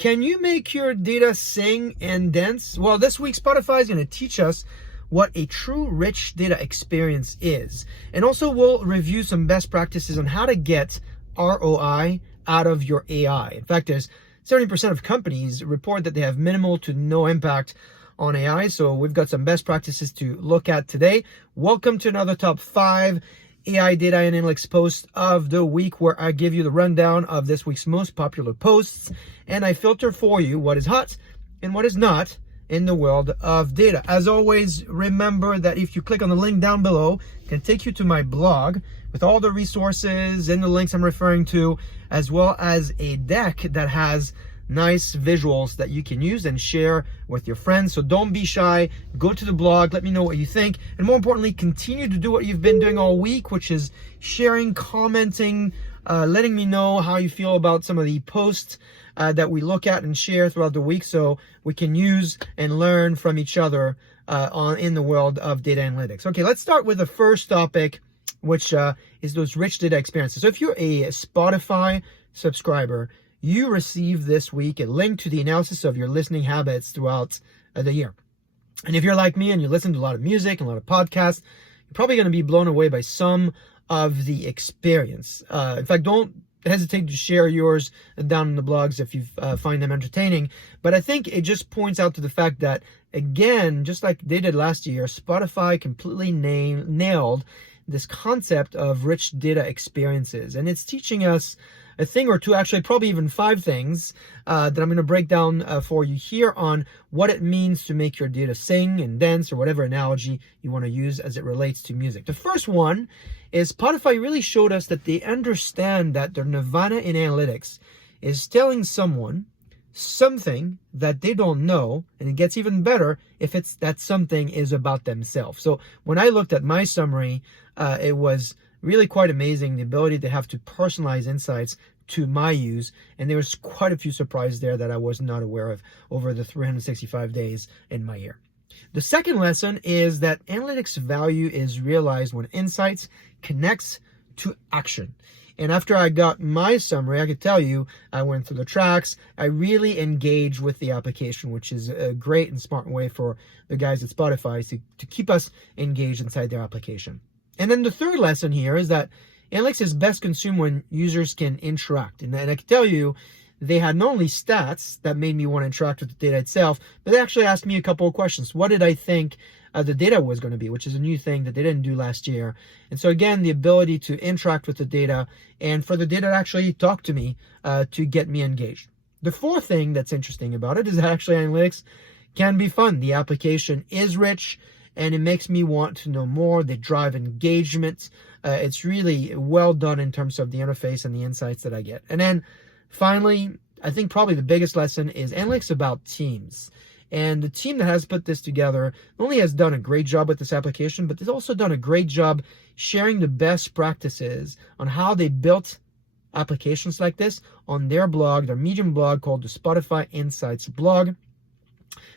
Can you make your data sing and dance? Well, this week Spotify is going to teach us what a true rich data experience is. And also we'll review some best practices on how to get ROI out of your AI. In fact, there's 70% of companies report that they have minimal to no impact on AI. So we've got some best practices to look at today. Welcome to another top 5 AI data and analytics post of the week, where I give you the rundown of this week's most popular posts and I filter for you what is hot and what is not in the world of data. As always, remember that if you click on the link down below, it can take you to my blog with all the resources and the links I'm referring to, as well as a deck that has nice visuals that you can use and share with your friends. So don't be shy, go to the blog, let me know what you think, and more importantly, continue to do what you've been doing all week, which is sharing, commenting, letting me know how you feel about some of the posts that we look at and share throughout the week, so we can use and learn from each other in the world of data analytics. Okay, let's start with the first topic, which is those rich data experiences. So if you're a Spotify subscriber, you receive this week a link to the analysis of your listening habits throughout the year. And if you're like me and you listen to a lot of music and a lot of podcasts, you're probably going to be blown away by some of the experience. In fact, don't hesitate to share yours down in the blogs if you find them entertaining. But I think it just points out to the fact that, again, just like they did last year, Spotify completely nailed this concept of rich data experiences. And it's teaching us a thing or two, actually probably even 5 things that I'm going to break down for you here on what it means to make your data sing and dance, or whatever analogy you want to use as it relates to music. The first one is Spotify really showed us that they understand that their nirvana in analytics is telling someone something that they don't know, and it gets even better if it's that something is about themselves. So when I looked at my summary, it was really quite amazing, the ability to have to personalize insights to my use, and there was quite a few surprises there that I was not aware of over the 365 days in my year. The second lesson is that analytics value is realized when insights connects to action. And after I got my summary, I could tell you, I went through the tracks, I really engaged with the application, which is a great and smart way for the guys at Spotify to keep us engaged inside their application. And then the third lesson here is that analytics is best consumed when users can interact. And I can tell you, they had not only stats that made me want to interact with the data itself, but they actually asked me a couple of questions. What did I think the data was going to be, which is a new thing that they didn't do last year. And so again, the ability to interact with the data and for the data to actually talk to me to get me engaged. The fourth thing that's interesting about it is that actually analytics can be fun. The application is rich, and it makes me want to know more. They drive engagement. It's really well done in terms of the interface and the insights that I get. And then finally, I think probably the biggest lesson is analytics about teams. And the team that has put this together not only has done a great job with this application, but they've also done a great job sharing the best practices on how they built applications like this on their blog, their Medium blog called the Spotify Insights blog.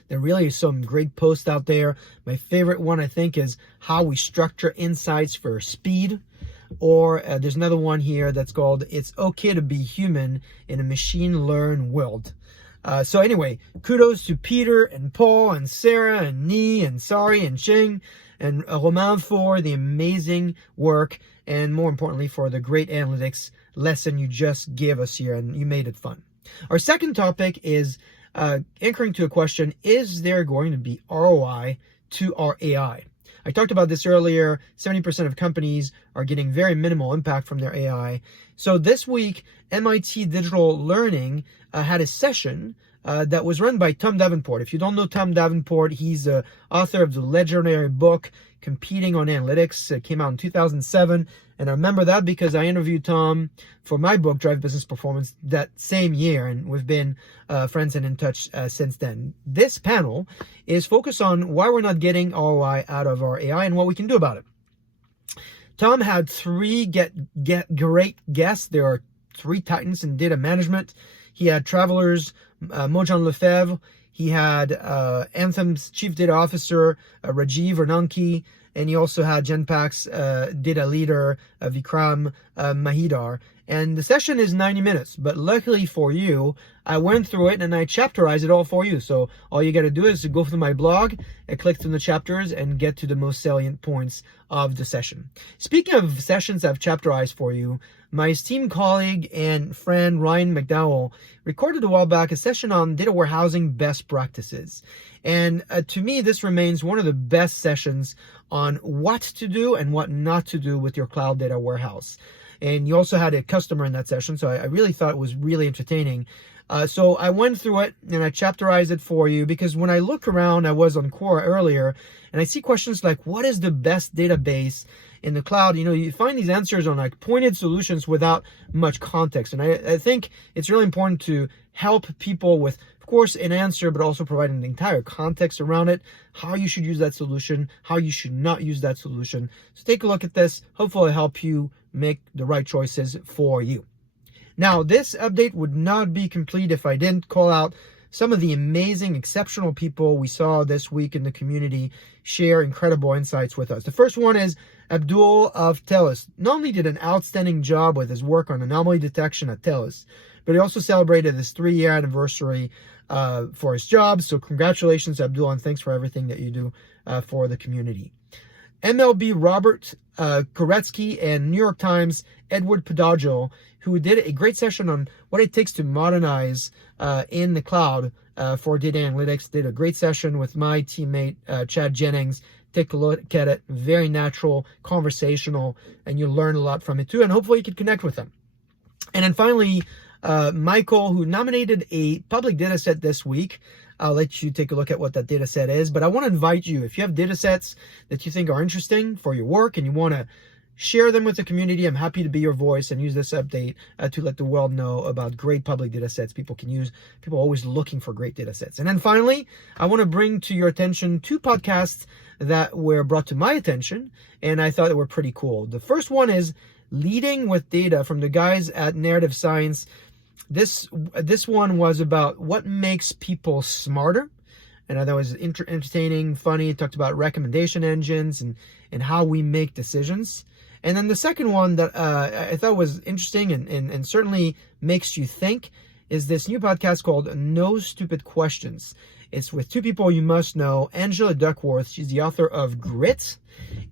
There really is some great posts out there. My favorite one, I think, is how we structure insights for speed. Or there's another one here that's called It's Okay to Be Human in a Machine Learned World. So anyway, kudos to Peter and Paul and Sarah and Ni and Sari and Ching and Romain for the amazing work, and more importantly for the great analytics lesson you just gave us here, and you made it fun. Our second topic is anchoring to a question: is there going to be ROI to our AI? I talked about this earlier. 70% of companies are getting very minimal impact from their AI. So this week, MIT Digital Learning had a session that was run by Tom Davenport. If you don't know Tom Davenport, he's the author of the legendary book Competing on Analytics. It came out in 2007. And I remember that because I interviewed Tom for my book, Drive Business Performance, that same year. And we've been friends and in touch since then. This panel is focused on why we're not getting ROI out of our AI and what we can do about it. Tom had 3 great guests. There are 3 titans in data management. He had Travelers, Mojan Lefebvre. He had Anthem's Chief Data Officer, Rajiv Rananki, and you also had Genpact's data leader, Vikram Mahidar. And the session is 90 minutes, but luckily for you, I went through it and I chapterized it all for you. So all you got to do is go through my blog and click through the chapters and get to the most salient points of the session. Speaking of sessions I've chapterized for you, my esteemed colleague and friend Ryan McDowell recorded a while back a session on data warehousing best practices. And to me, this remains one of the best sessions on what to do and what not to do with your cloud data warehouse. And you also had a customer in that session, so I really thought it was really entertaining. So I went through it and I chapterized it for you, because when I look around, I was on Quora earlier, and I see questions like, what is the best database in the cloud? You know, you find these answers on like pointed solutions without much context. And I think it's really important to help people with, of course, an answer, but also providing the entire context around it, how you should use that solution, how you should not use that solution. So take a look at this. Hopefully it'll help you make the right choices for you. Now, this update would not be complete if I didn't call out some of the amazing, exceptional people we saw this week in the community share incredible insights with us. The first one is Abdul of TELUS. Not only did an outstanding job with his work on anomaly detection at TELUS, but he also celebrated his 3-year anniversary for his job. So congratulations, Abdul, and thanks for everything that you do for the community. MLB Robert Koretsky and New York Times Edward Pedaggio, who did a great session on what it takes to modernize in the cloud for data analytics. Did a great session with my teammate Chad Jennings. Take a look at it. Very natural, conversational, and you'll learn a lot from it too. And hopefully you can connect with them. And then finally, Michael, who nominated a public data set this week. I'll let you take a look at what that data set is. But I want to invite you, if you have data sets that you think are interesting for your work and you want to share them with the community, I'm happy to be your voice and use this update to let the world know about great public data sets people can use. People are always looking for great data sets. And then finally, I want to bring to your attention 2 podcasts that were brought to my attention, and I thought they were pretty cool. The first one is Leading with Data from the guys at Narrative Science. This one was about what makes people smarter, and I thought it was entertaining, funny. It talked about recommendation engines and how we make decisions. And then the second one that I thought was interesting and certainly makes you think is this new podcast called No Stupid Questions. It's with 2 people you must know, Angela Duckworth, she's the author of Grit,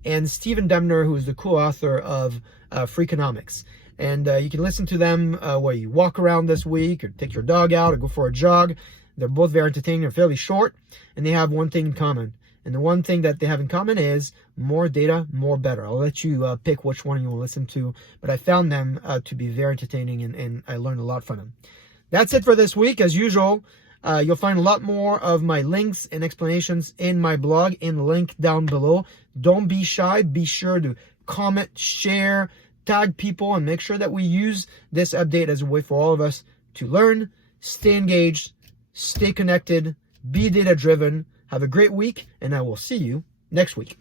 and Stephen Demner, who is the co-author of Freakonomics. And you can listen to them while you walk around this week, or take your dog out, or go for a jog. They're both very entertaining. They're fairly short, and they have one thing in common. And the one thing that they have in common is more data, more better. I'll let you pick which one you will listen to, but I found them to be very entertaining, and I learned a lot from them. That's it for this week. As usual, you'll find a lot more of my links and explanations in my blog, in the link down below. Don't be shy. Be sure to comment, share, tag people, and make sure that we use this update as a way for all of us to learn, stay engaged, stay connected, be data driven. Have a great week, and I will see you next week.